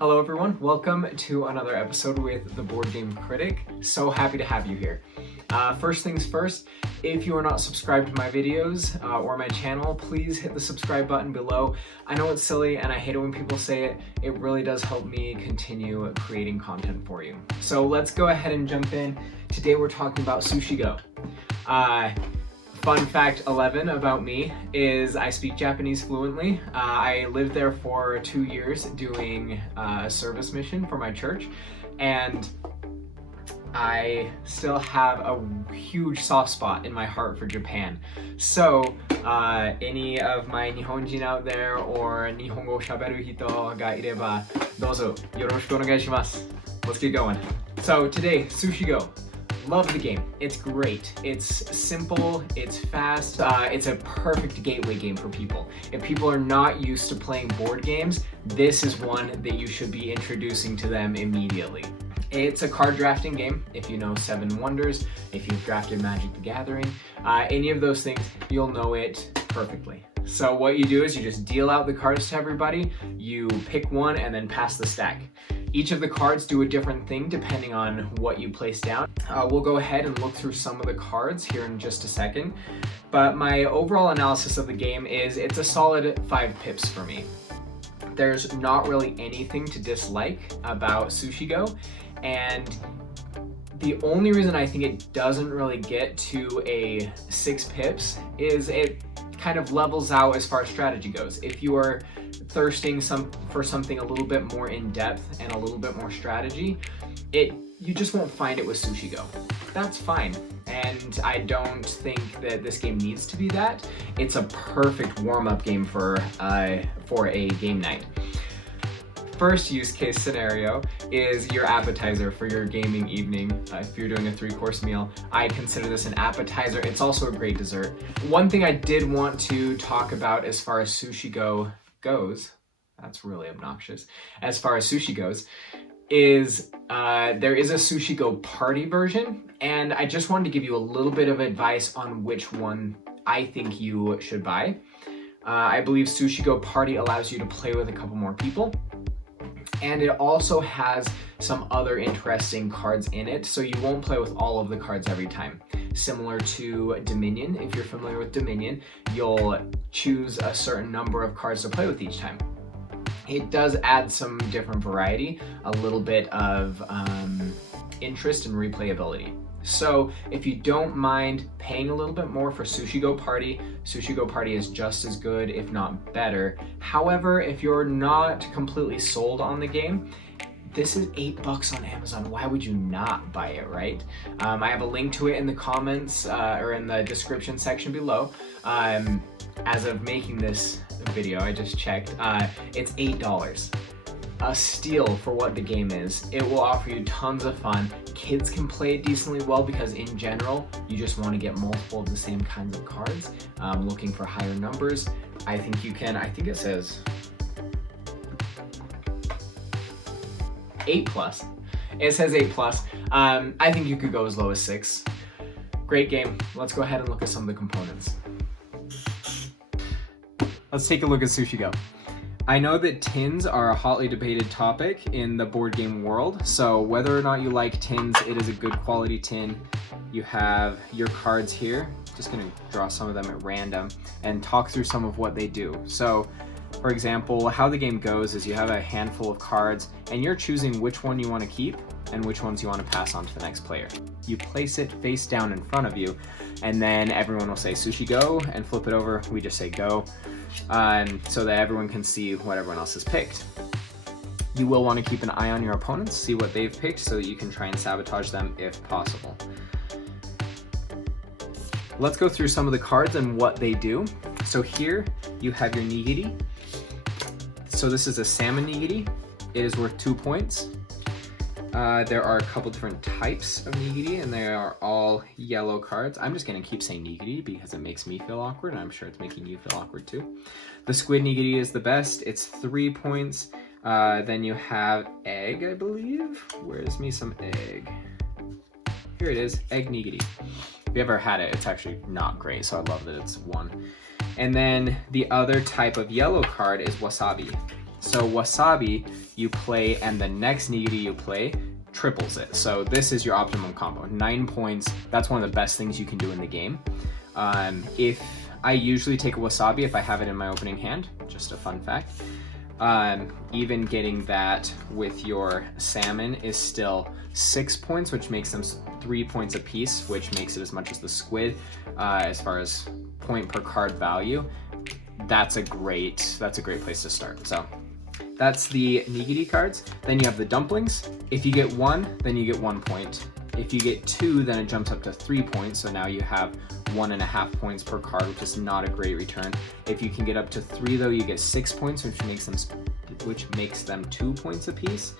Hello everyone, welcome to another episode with the Board Game Critic. So happy to have you here. First things first, if you are not subscribed to my videos or my channel, please hit the subscribe button below. I know it's silly and I hate it when people say it. It really does help me continue creating content for you. So let's go ahead and jump in. Today we're talking about Sushi Go. Fun fact 11 about me is I speak Japanese fluently. I lived there for 2 years doing a service mission for my church, and I still have a huge soft spot in my heart for Japan. So any of my Nihonjin out there or Nihongo shaberu hito ga ireba, dozo yoroshiku onegaishimasu. Let's get going. So today, Sushi Go. Love the game. It's great. It's simple, it's fast, it's a perfect gateway game for people. If people are not used to playing board games, this is one that you should be introducing to them immediately. It's a card drafting game. If you know Seven Wonders, if you've drafted Magic the Gathering, any of those things, you'll know it perfectly. So what you do is you just deal out the cards to everybody, you pick one and then pass the stack. Each of the cards do a different thing depending on what you place down. We'll go ahead and look through some of the cards here in just a second. But my overall analysis of the game is it's a solid 5 pips for me. There's not really anything to dislike about Sushi Go, and the only reason I think it doesn't really get to a 6 pips is it kind of levels out as far as strategy goes. If you are thirsting for something a little bit more in depth and a little bit more strategy, you just won't find it with Sushi Go. That's fine, and I don't think that this game needs to be that. It's a perfect warm-up game for a game night. First use case scenario is your appetizer for your gaming evening. If you're doing a 3-course meal, I consider this an appetizer. It's also a great dessert. One thing I did want to talk about as far as Sushi Go goes, that's really obnoxious, as far as sushi goes, is there is a Sushi Go party version, and I just wanted to give you a little bit of advice on which one I think you should buy. I believe Sushi Go Party allows you to play with a couple more people, and it also has some other interesting cards in it, so you won't play with all of the cards every time. Similar to Dominion, if you're familiar with Dominion, you'll choose a certain number of cards to play with each time. It does add some different variety, a little bit of interest and replayability. So if you don't mind paying a little bit more for Sushi Go Party is just as good, if not better. However, if you're not completely sold on the game, this is $8 on Amazon. Why would you not buy it, right? I have a link to it in the comments or in the description section below. As of making this video, I just checked, it's $8. A steal for what the game is. It will offer you tons of fun. Kids can play it decently well because in general, you just want to get multiple of the same kinds of cards. Looking for higher numbers, I think you can. I think it says 8+. It says 8+. I think you could go as low as 6. Great game. Let's go ahead and look at some of the components. Let's take a look at Sushi Go. I know that tins are a hotly debated topic in the board game world, so whether or not you like tins, it is a good quality tin. You have your cards here. Just gonna draw some of them at random and talk through some of what they do. So, for example, how the game goes is you have a handful of cards and you're choosing which one you want to keep and which ones you want to pass on to the next player. You place it face down in front of you, and then everyone will say Sushi Go and flip it over. We just say go, so that everyone can see what everyone else has picked. You will want to keep an eye on your opponents, see what they've picked, so that you can try and sabotage them if possible. Let's go through some of the cards and what they do. So here you have your nigiri. So this is a salmon nigiri. It is worth 2 points. There are a couple different types of nigiri, and they are all yellow cards. I'm just gonna keep saying nigiri because it makes me feel awkward, and I'm sure it's making you feel awkward too. The squid nigiri is the best. It's 3 points. Then you have egg, I believe. Where's me some egg? Here it is, egg nigiri. If you ever had it, it's actually not great, so I love that it's 1. And then the other type of yellow card is wasabi. So wasabi you play and the next nigiri you play triples it. So this is your optimum combo. 9 points, that's one of the best things you can do in the game. If I usually take a wasabi if I have it in my opening hand, just a fun fact. Even getting that with your salmon is still 6 points, which makes them 3 points apiece, which makes it as much as the squid. As far as point per card value, that's a great place to start. So that's the nigiri cards. Then you have the dumplings. If you get 1, then you get 1 point. If you get 2, then it jumps up to 3 points. So now you have 1.5 points per card, which is not a great return. If you can get up to 3 though, you get 6 points, which makes them 2 points apiece.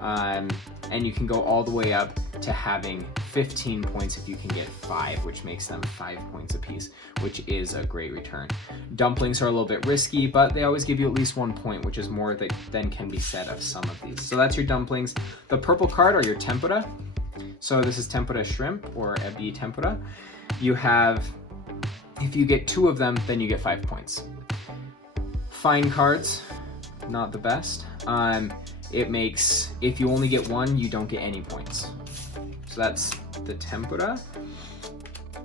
And you can go all the way up to having 15 points if you can get 5, which makes them 5 points apiece, which is a great return. Dumplings are a little bit risky, but they always give you at least 1 point, which is more than can be said of some of these. So that's your dumplings. The purple card are your tempura. So this is tempura shrimp or ebi tempura. You have, if you get 2 of them, then you get 5 points. Fine cards, not the best. It makes, if you only get 1, you don't get any points. So that's the tempura.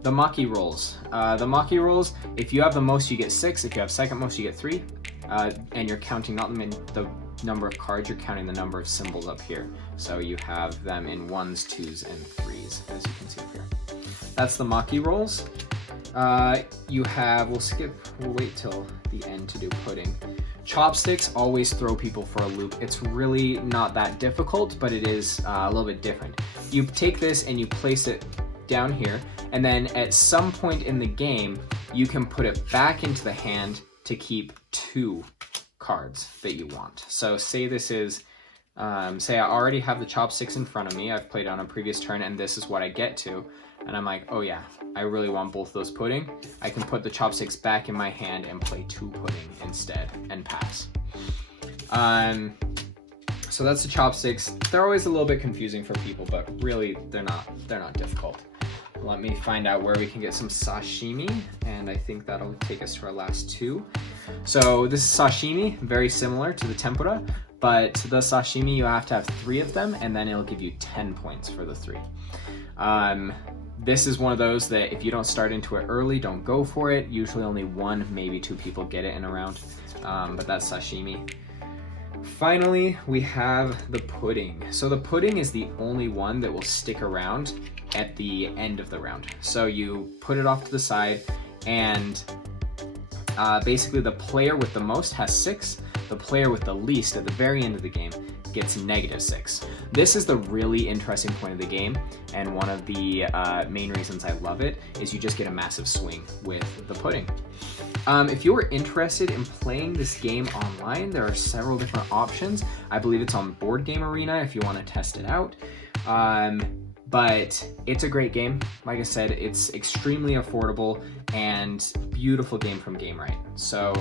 The maki rolls. The maki rolls, if you have the most, you get 6. If you have second most, you get 3. And you're counting not the number of cards, you're counting the number of symbols up here. So you have them in 1s, 2s, and 3s, as you can see up here. That's the maki rolls. We'll wait till the end to do pudding. Chopsticks always throw people for a loop. It's really not that difficult, but it is a little bit different. You take this and you place it down here, and then at some point in the game, you can put it back into the hand to keep 2 cards that you want. So say this is, say I already have the chopsticks in front of me, I've played on a previous turn, and this is what I get to, and I'm like, oh yeah, I really want both those pudding. I can put the chopsticks back in my hand and play 2 pudding instead and pass. So that's the chopsticks. They're always a little bit confusing for people, but really they're not difficult. Let me find out where we can get some sashimi, and I think that'll take us to our last 2. So this is sashimi, very similar to the tempura, but the sashimi you have to have 3 of them, and then it'll give you 10 points for the 3. This is one of those that if you don't start into it early, don't go for it. Usually only 1, maybe 2 people get it in a round, but that's sashimi. Finally, we have the pudding. So the pudding is the only one that will stick around at the end of the round. So you put it off to the side, and basically the player with the most has 6. The player with the least at the very end of the game gets -6. This is the really interesting point of the game, and one of the main reasons I love it is you just get a massive swing with the pudding. If you're interested in playing this game online, there are several different options. I believe it's on Board Game Arena if you want to test it out. But it's a great game. Like I said, it's extremely affordable and beautiful game from Gamewright. So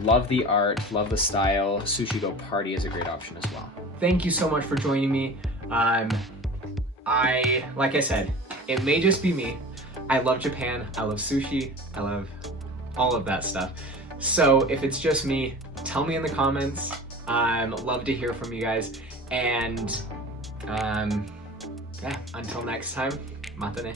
love the art, love the style. Sushi Go Party is a great option as well. Thank you so much for joining me. Like I said, it may just be me. I love Japan, I love sushi, I love all of that stuff. So if it's just me, tell me in the comments. Love to hear from you guys. And yeah, until next time, mata ne.